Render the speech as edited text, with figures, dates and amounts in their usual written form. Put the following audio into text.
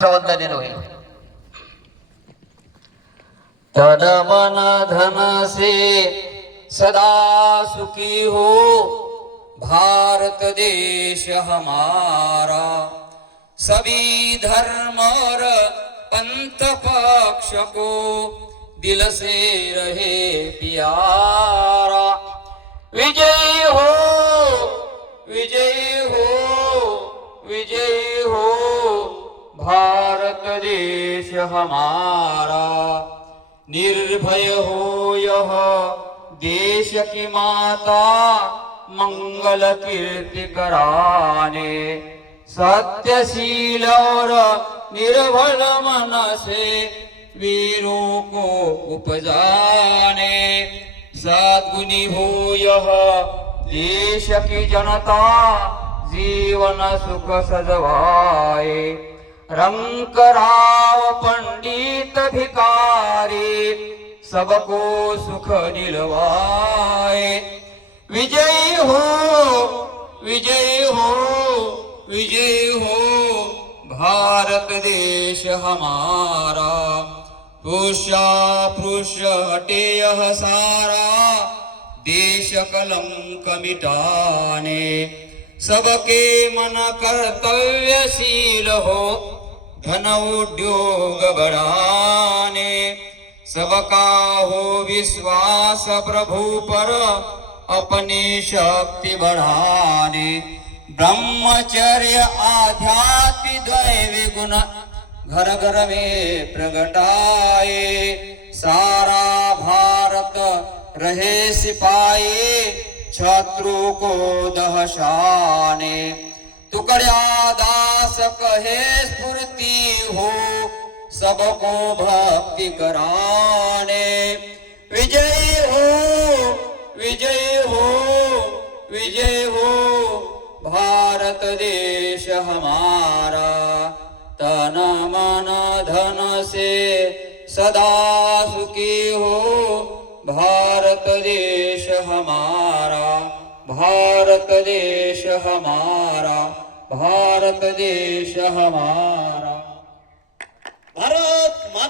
वंदनीय होईल। तन मन धन से सदा सुखी हो भारत देश हमारा, सभी धर्म और पंथ पक्ष को दिल से रहे प्यारा। विजयी हो विजयी हो विजयी हो भारत देश हमारा। निर्भय हो यह देश की माता, मंगल कीर्ति कराने, सत्यशील और निर्भल मन से वीरों को उपजाने। सद्गुणी हो यह देश की जनता, जीवन सुख सजवाए। रंक राव पंडित भिकारी, सबको सुख दिलवाए। विजयी हो विजयी हो विजयी हो भारत देश हमारा। पुरुषा पुरुष हटे यह सारा, देश कलंक मिटाने। सबके मन कर्तव्यशील हो, धन उद्योग बढ़ाने। सबका हो विश्वास प्रभु पर, अपनी शक्ति बढ़ाने। ब्रह्मचर्य आध्यात्मिक दैवी गुण घर घर में प्रगटाए। सारा भारत रहे सिपाही, शत्रु को दहशाने। टुकड़िया दास कहे स्फूर्ति हो, सबको भक्ति कराने। विजयी हो विजयी हो विजयी हो भारत देश हमारा। तन मन धन से सदा सुखी हो भारत देश हमारा। भारत देश हमारा भारत देश हमारा।